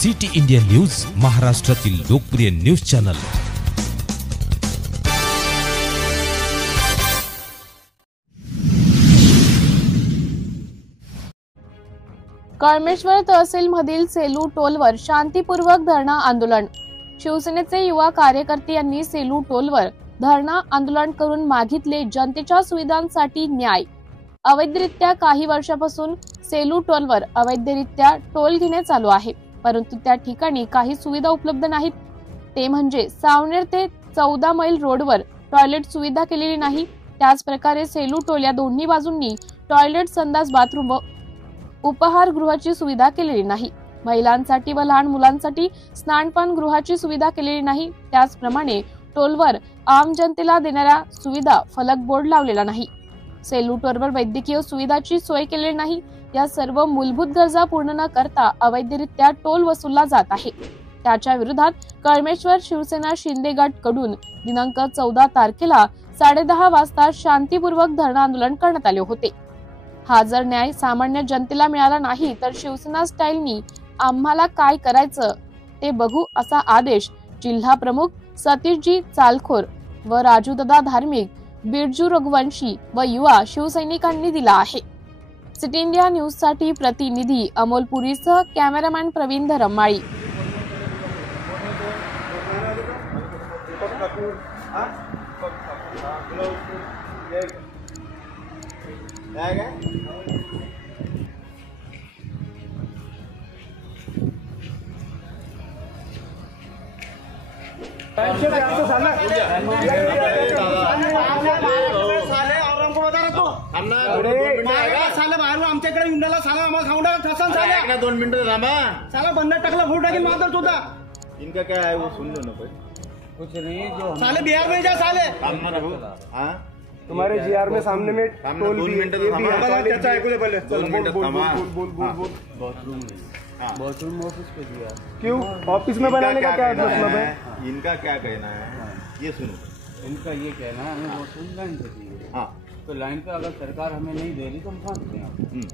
City India news, महाराष्ट्रातील लोकप्रिय news channel. Kalmeshwar तहसीलमधील Selu टोलवर शांतीपूर्वक धरणा आंदोलन। शिवसेनेचे युवा कार्यकर्ते यांनी सेलू टोलवर धरणा आंदोलन करून मागितले जनतेच्या सुविधांसाठी न्याय। अवैधरित्या काही वर्षापासून सेलू टोलवर अवैधरित्या टोल घेणे चालू आहे, परंतु त्या ठिकाणी काही सुविधा उपलब्ध नाहीत। ते म्हणजे सावनेर ते 14 मैल रोडवर टॉयलेट सुविधा केलेली नाही। त्याच प्रकारे सेलू टोल या दोन्ही बाजूंनी टॉयलेट, संडास, बाथरूम व उपहारगृहाची सुविधा केलेली नाही। महिलांसाठी व लहान मुलांसाठी स्नानपान गृहाची सुविधा केलेली नाही। त्याचप्रमाणे टोलवर आम जनतेला देणाऱ्या सुविधा फलक बोर्ड लावलेला नाही। सेलू टोलवर वैद्यकीय सुविधाची सोय केलेली नाही। या सर्व मूलभूत गरजा पूर्ण न करता अवैधरित्या टोल वसूलला जात आहे। त्याच्या विरोधात कळमेश्वर शिवसेना शिंदे गट कडून दिनांक 14 तारखेला 10:30 वाजता शांतीपूर्वक धरणा आंदोलन करण्यात आले होते। हा जर न्याय सामान्य जनतेला मिळाला नाही तर शिवसेना स्टाईलनी आम्हाला काय करायचं ते बघू, असा आदेश जिल्हा प्रमुख सतीशजी चालखोर व राजूदादा धार्मिक, बिरजू रघुवंशी व युवा शिवसैनिकांनी दिला आहे। सिटी इंडिया न्यूज साठी प्रतिनिधी अमोल पुरीसह कॅमेरामॅन प्रवीण धरमाळी। आमच्याकडे इंडियाला साला आम्हाला खाऊंडा ठसन साला 2 मिनिटं थांबा साला बंद टाकला फोन टाकेल मात्र सुद्धा इनका क्या है वो सुन लो ना। कोई कुछ नहीं, जो साले बिहार में जा साले हां तुम्हारे जीआर में सामने में टोल 2 मिनट थांबा चाचा ऐकू दे पहले। 2 मिनट थांबा, बोल बाथरूम ऑफिस पे दिया क्यों? ऑफिस में बनाने का क्या मतलब है? इनका क्या कहना है ये सुनो। इनका ये कहना है हमें बाथरूम लाइन चाहिए। हाँ तो लाइन का अगर सरकार हमें नहीं दे रही तो हम कहाँ से दें?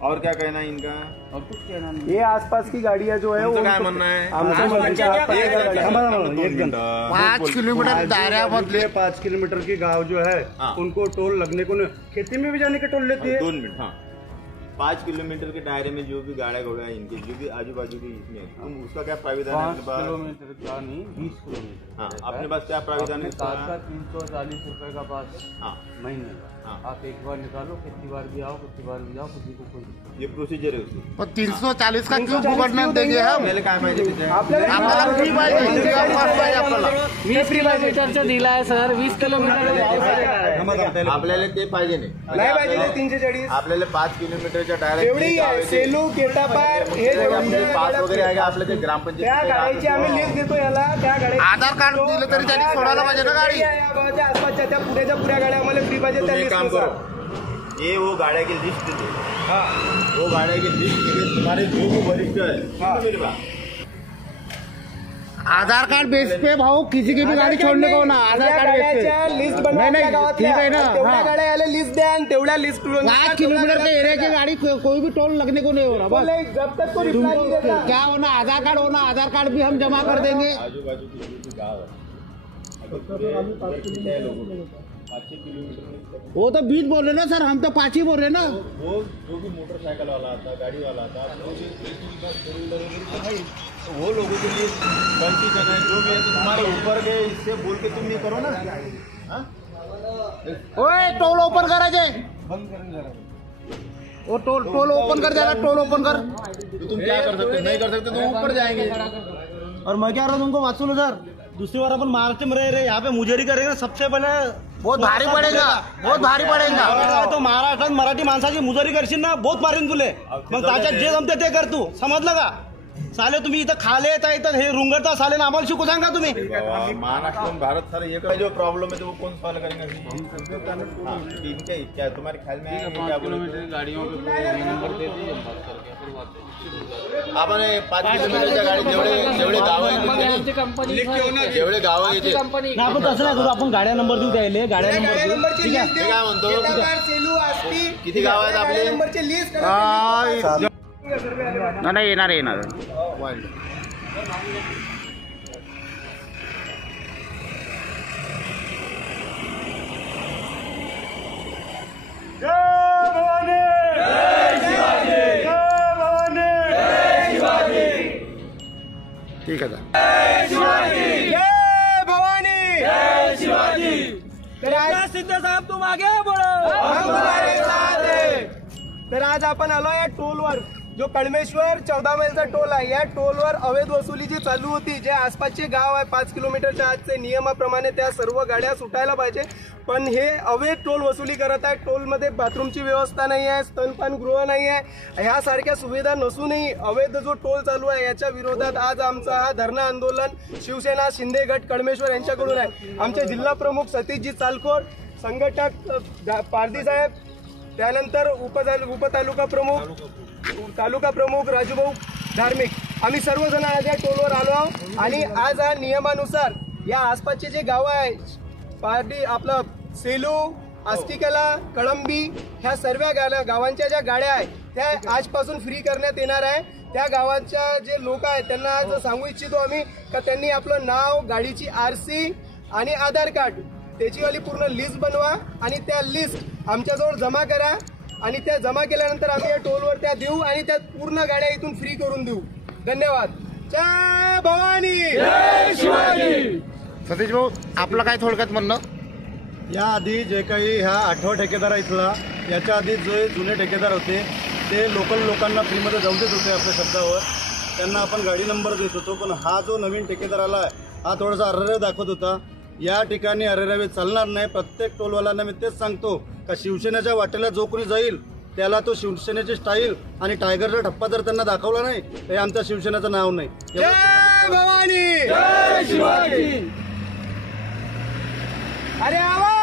और क्या कहना है इनका? और कुछ कहना नहीं। ये आसपास की गाड़ियाँ जो है वो क्या मानना है? 5 किलोमीटर दायरा बदले 5 किलोमीटर की गाँव जो है उनको टोल लगने को, खेती में भी जाने के टोल लेती है। 2 मिनट हाँ 5 किलोमीटर के दायरे में जो भी गाड़ा घोड़ा है इनके जो भी आजू बाजू के इसमें तुम उसका क्या प्राविधान है अपने पास? 5 किलोमीटर का नहीं 20 किलोमीटर। हाँ अपने पास क्या प्राविधान है? 340 रुपए का पास हाँ महीने का। आप एक बार निकालो, कितनी बार भी आओ, कितनी बार भी जाओ, किसी को कोई ये प्रोसीजर है उसकी। और 340 का क्यों गवर्नमेंट देंगे हम? पहले काय पाहिजे आपल्याला फ्री पाहिजे, फ्री पाहिजे चर्चा दिला आहे सर। 20 किलोमीटर आपल्याला ते पाहिजे नाही पाहिजे 340 आपल्याला 5 किलोमीटरच्या डायरेक्ट सेलू केटापार हे पास वगैरे आहे का आपल्या ते ग्रामपंचायत त्या गाडीची आम्ही लिस्ट देतो याला। त्या गाडी आधार कार्ड दिलं तरी त्यांनी सोडायला पाहिजे ना गाडी। गावाच्या आसपासच्या त्या पुऱ्या गाड्या आम्हाला फ्री पाहिजे। त्या काम करो, ये वो गाड़ी की लिस्ट दे। हाँ वो गाड़ी की लिस्ट के तुम्हारे जो भी वरिष्ठ है मेरे पास आधार कार्ड बेस पे भाव किसी की भी गाड़ी छोड़ने को ना आधार कार्ड बेस पे लिस्ट बनवा। नहीं ठीक है ना, तेवढ्या गाड्या याला लिस्ट द्या आणि तेवढ्या लिस्ट 5 किलोमीटर के एरिया की गाड़ी कोई भी टोल लगने को नहीं हो रहा। बस जब तक को रिप्लाई नहीं देता क्या होना, आधार कार्ड होना, आधार कार्ड भी हम जमा कर देंगे। आजू बाजू की गाँव वो तो 20 बोल रहे ना सर, हम तो 5 ही बोल रहे ना। वो जो भी मोटरसाइकिल वाला आता, गाड़ी वाला आता, वो लोगों के लिए कौन सी जगह जो भी है तो तुम्हारे ऊपर के इससे बोल के तुम नहीं करो ना। हाँ ओए टोल ओपन करायचे बंद करेंगे वो टोल ओपन कर जाएगा, टोल ओपन कर। तो तुम क्या कर सकते? नहीं कर सकते तो ऊपर जाएंगे। और मैं क्या रहा हूँ तुमको बात सुनो सर, दूसरी बार अपन महाराष्ट्र में रह रहे यहाँ पे मुजेरी करेंगे सबसे पहले बहुत भारी पडेगा, बहुत भारी पडेगा। तो महाराष्ट्रात मराठी माणसाची मुजरी करशील ना बहुत मारीन तुले। मग त्याच्यात जे जमते ते कर तू, समजलं का? साले तुम्ही इथं खाले येता इथं हे रुंगरता साले ना आम्हाला शिकू सांगा तुम्ही। महाराष्ट्र भारत सारे ये जो प्रॉब्लम है तो वो कौन सॉल्व करेंगे? इनके क्या तुम्हारे ख्याल में क्या किलोमीटर गाड़ियों पे नंबर दे दिए आपण 5 किलोमीटरच्या गाडी जेवढे गाव आहेत जेवढे गाव आहेत आपण तसं नाही करू, आपण गाड्या नंबर देऊ द्यायले, गाड्या नंबर ठीक आहे। मी काय म्हणतो किती गाव आहेत आपले? नाही येणार वाइल्ड ठीक है सिद्ध साहेब तुम आगे बोलो, हम तुम्हारे साथ हैं। तर आज आपण आलो या टोलवर, जो कळमेश्वर 14 मैलचा टोल आहे. या टोलवर अवैध वसुली जी चालू होती, जे आसपासचे गाव आहे 5 किलोमीटरच्या आतचे नियमाप्रमाणे त्या सर्व गाड्या सुटायला पाहिजे, पण हे अवैध टोल वसुली करत आहे. टोलमध्ये बाथरूमची व्यवस्था नाही आहे, स्तनपान गृह नाही आहे, ह्यासारख्या सुविधा नसूनही अवैध जो टोल चालू आहे याच्या विरोधात आज आमचा हा धरणं आंदोलन शिवसेना शिंदे गट कळमेश्वर यांच्याकडून आहे. आमचे जिल्हा प्रमुख सतीशजी चालखोर, संघटक पारधी साहेब, त्यानंतर तालुका प्रमुख राजूभाऊ धार्मिक, आम्ही सर्वजण आज या टोलवर आलो आहोत. आणि आज हा नियमानुसार या आसपासचे जे गाव आहे, पारडी, आपलं सेलू, आस्तिकला, कळंबी, ह्या सर्व गावांच्या ज्या गाड्या आहेत त्या आजपासून फ्री करण्यात येणार आहे. त्या गावांच्या जे लोक आहेत त्यांना आज सांगू इच्छितो आम्ही का त्यांनी आपलं नाव, गाडीची RC आणि आधार कार्ड त्याचीवाली पूर्ण लिस्ट बनवा आणि त्या लिस्ट आमच्याजवळ जमा करा. आणि त्या जमा केल्यानंतर आम्ही या टोलवर त्या देऊ आणि त्या पूर्ण गाड्या इथून फ्री करून देऊ. धन्यवाद. जय भवानी, जय शिवाजी. सतीश भाऊ, आपलं काय थोडक्यात म्हणणं? या आधी जे काही ह्या 8वा ठेकेदार इथला, याच्या आधी जे जुने ठेकेदार होते ते लोकल लोकांना फ्रीमध्ये जाऊ देत होते आपल्या शब्दावर, त्यांना आपण गाडी नंबर देत होतो. पण हा जो नवीन ठेकेदार आला आहे हा थोडासा अर्रर्य दाखवत होता. या ठिकाणी अर्रर्य चालणार नाही. प्रत्येक टोलवाल्यांना मी तेच सांगतो का शिवसेनेच्या वाटेला जो कोणी जाईल त्याला तो शिवसेनेची स्टाईल आणि टायगरचा ठप्पा जर त्यांना दाखवला नाही तर आमच्या शिवसेनेचं नाव नाही. जय भवानी, जय शिवाजी. अरे आवाज